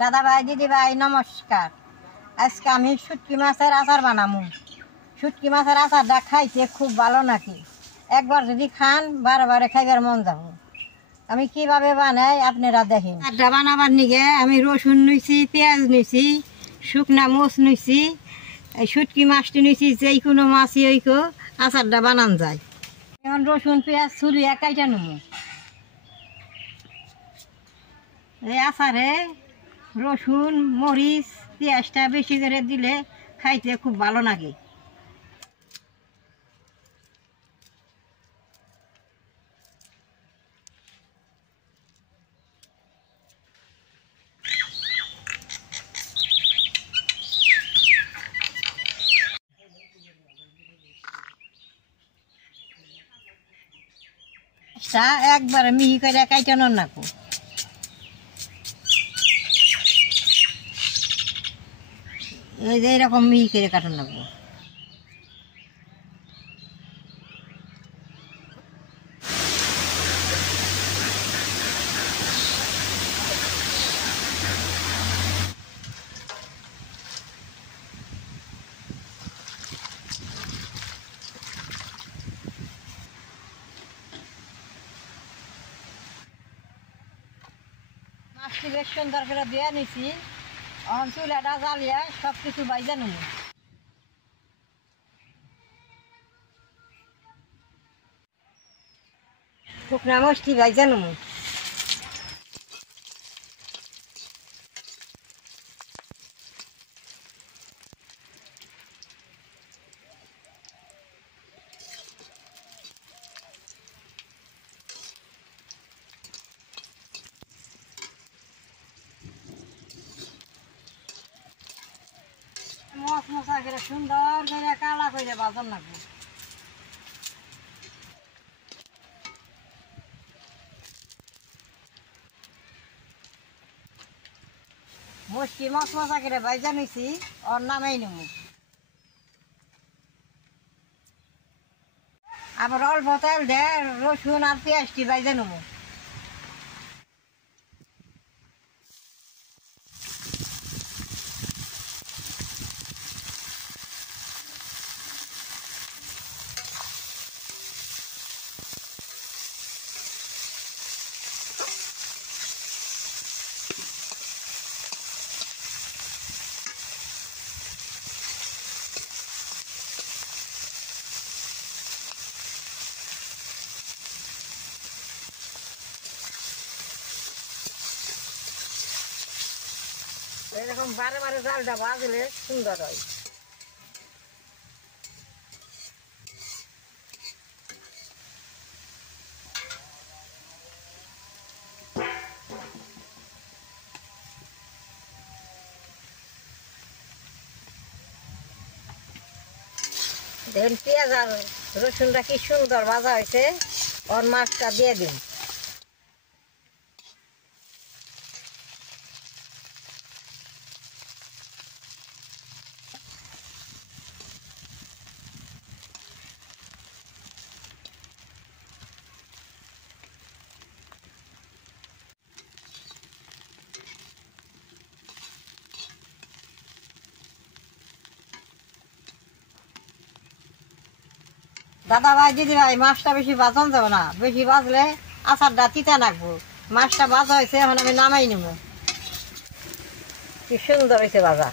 দাদা ভাই দিদি ভাই নমস্কার। আজকে আমি শুটকি মাছের আচার বানাবো। শুটকি মাছের আচারটা খাইতে খুব ভালো নাকি, একবার যদি খান বারে বারে খাইবার মন যাব। আমি কিভাবে বানাই আপনারা দেখেন। আচারটা বানাবার নিগে আমি রসুন নিয়েছি, পেঁয়াজ নিয়েছি, শুকনা মরিচ নিয়েছি, শুটকি মাছটি নিয়েছি। যেই কোনো মাছই ওই আচারটা বানান যায়। এখন রসুন পেঁয়াজ ছুলিয়া কাইটা নেব। এই আচারে রসুন মরিচ পেঁয়াজটা বেশি করে দিলে খাইতে খুব ভালো লাগে। একবারে মিহি করে কাইটানো নাকো। এই যে এরকম মিহি করে কাটানো লাগবো। মাছটি বেশ সুন্দর করে দিয়ে নিছি। এখন চুলাটা জ্বালিয়ে সব কিছু বাইজা নেব। শুকনা মরিচটি বাইজা নেব। মশমশা করে সুন্দর করে কালা করে বাজার লাগবে। মশকি মশমশা করে বাইজা নিছি, ওর নামাই নেব। আবার অল্প তেল দিয়ে রসুন আর পেঁয়াজটি বাইজা নেব। এরকম বারে বারে জালটা ভাজলে সুন্দর হয়। দেখুন পেঁয়াজ আর রসুনটা কি সুন্দর ভাজা হয়েছে। ওর মাছটা দিয়ে দিন। দাদা ভাই দিদি ভাই মাছটা বেশি ভাজন যাবে না, বেশি ভাজলে আচারটা তিতা লাগবো। মাছটা ভাজা হয়েছে, এখন আমি নামাই নেব। কি সুন্দর হয়েছে ভাজা।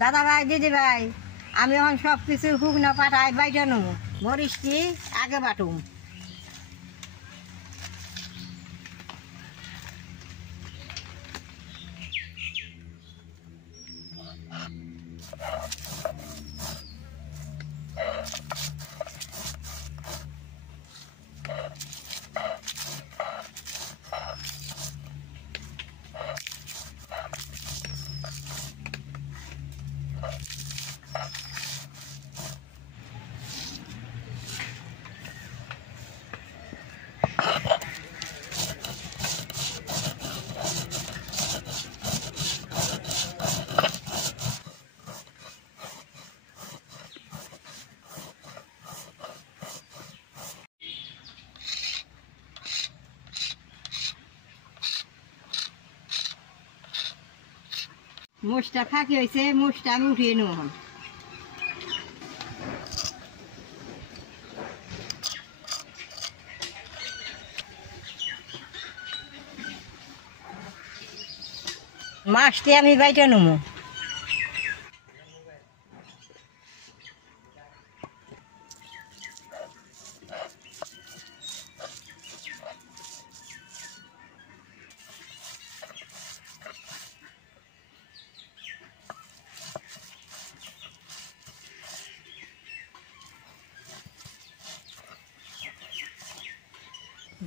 দাদা ভাই দিদি ভাই আমি এখন সব কিছু শুকনো পাঠাই বাইটা নেব। মরিচটি আগে বাটুম। মোষটা ফাঁকি হয়েছে, মোষটা আমি উঠিয়ে নেব। মাছটি আমি বাইটে নেব।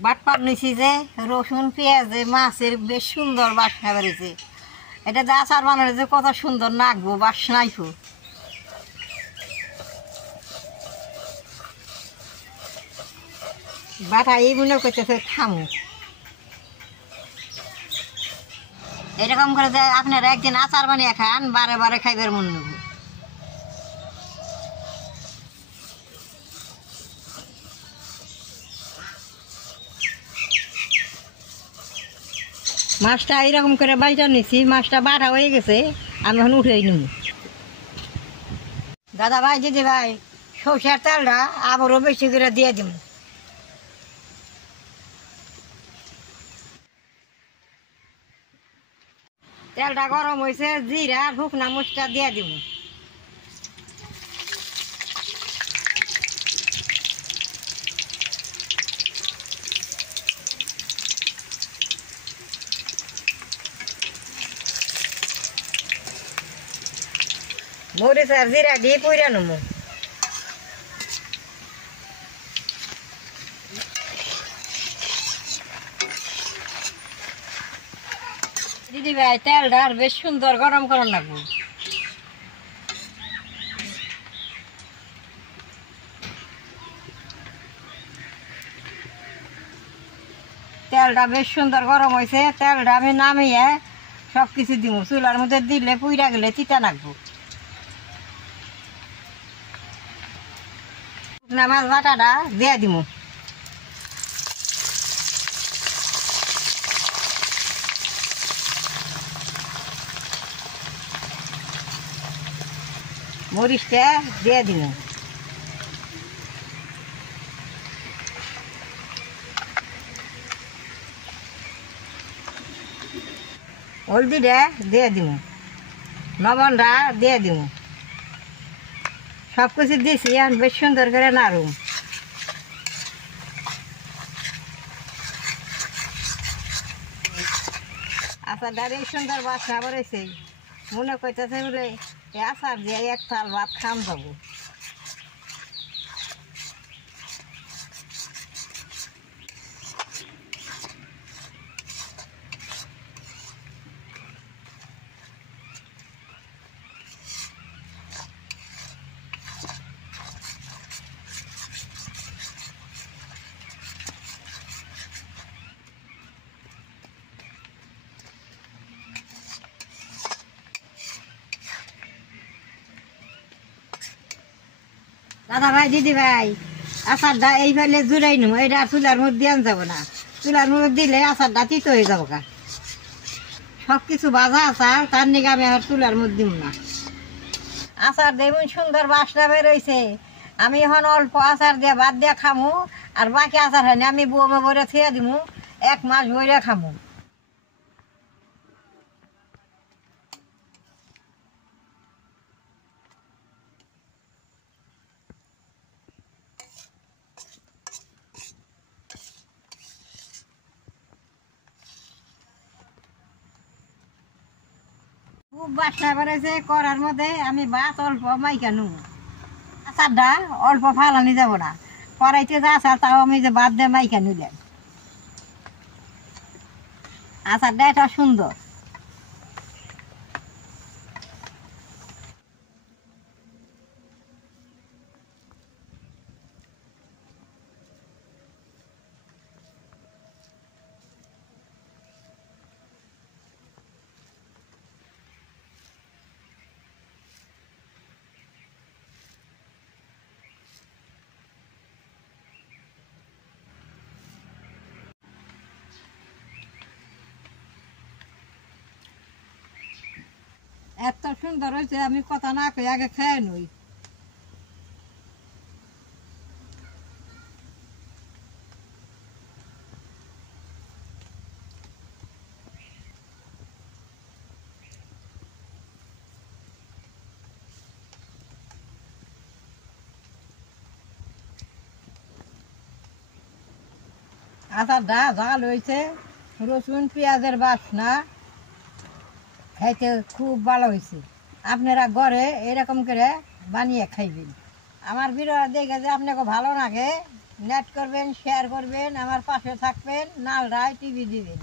বাটপাট নিছি যে রসুন পেঁয়াজে মাছের বেশ সুন্দর বাসনা বেরিয়েছে। এটা যে আচার বানালে যে কত সুন্দর নাকবো, বাসনাই খুব। বাটা এই মনে করতেছে খামু। এরকম করে যে আপনারা একদিন আচার বানিয়ে খান, বারে বারে খাইবার মন নেব। মাছটা এরকম করে বাইটা নিছি, মাছটা বাটা হয়ে গেছে, আমি এখন উঠেই নেব। দাদা ভাই, দিদি ভাই, সরষের তেলটা আবারও বেশি করে দিয়ে দিব। তেলটা গরম হয়েছে, জিরা আর শুকনা মরিচটা দিয়ে দিব। মরিচ আর জিরা দিয়ে পুড়ে নেব। দিদি ভাই, তেলটা আর বেশ সুন্দর গরম করার লাগবো। তেলটা বেশ সুন্দর গরম হয়েছে, তেলটা আমি নামিয়ে সব কিছু দিব। চুলার মধ্যে দিলে পুইরা গেলে তিতা লাগবো। শুকনা মাছ বাটাটা দিয়ে দিব। মরিচটা দিয়ে দিব। হলদিটা দিয়ে দিব, লবণটা দিয়ে দিব। সব কিছু দিয়েছি, এখন বেশ সুন্দর করে নাড়ুম। আচারটা এই সুন্দর বাসনা বেরোইছে, মনে করতেছে বলে এই আচার দিয়ে এক থাল ভাত খাম যাবো। দাদা ভাই, দিদি ভাই, আচারটা এই ফেলে জুড়াই নেবো। এটা চুলার মধ্যে আন যাবো না, চুলার মধ্যে দিলে আচারটা তিতো হয়ে যাবো। সব কিছু বাজা আচার, তার নিকে আমি আর চুলার মধ্যে দিব না। আচার দেখুন সুন্দর বাসনা বেরোইছে। আমি এখন অল্প আচার দিয়ে ভাত দিয়ে খামু, আর বাকি আচার হয়নি আমি বমে ভরে থিয়ে দিমু, 1 মাস ভরে খামু। খুব বাসনা বেরোইছে করার মধ্যে, আমি ভাত অল্প মাইকা নেব। আচারটা অল্প ফালানি যাব না, কড়াইতে যা আচার তাও আমি যে ভাত দিয়ে মাইকা নিলাম। আচারটা এটা সুন্দর। এত সুন্দর হয়েছে, আমি কথা না কই আগে খেয়ে নই। আচারটা ঝাল হয়েছে, রসুন পেঁয়াজের বাসনা, খাইতে খুব ভালো হয়েছে। আপনারা ঘরে এরকম করে বানিয়ে খাইবেন। আমার ভিডিও দেখে যে আপনাকে ভালো লাগে, নেট করবেন, শেয়ার করবেন, আমার পাশে থাকবেন, নালরায় টিভি দিবেন।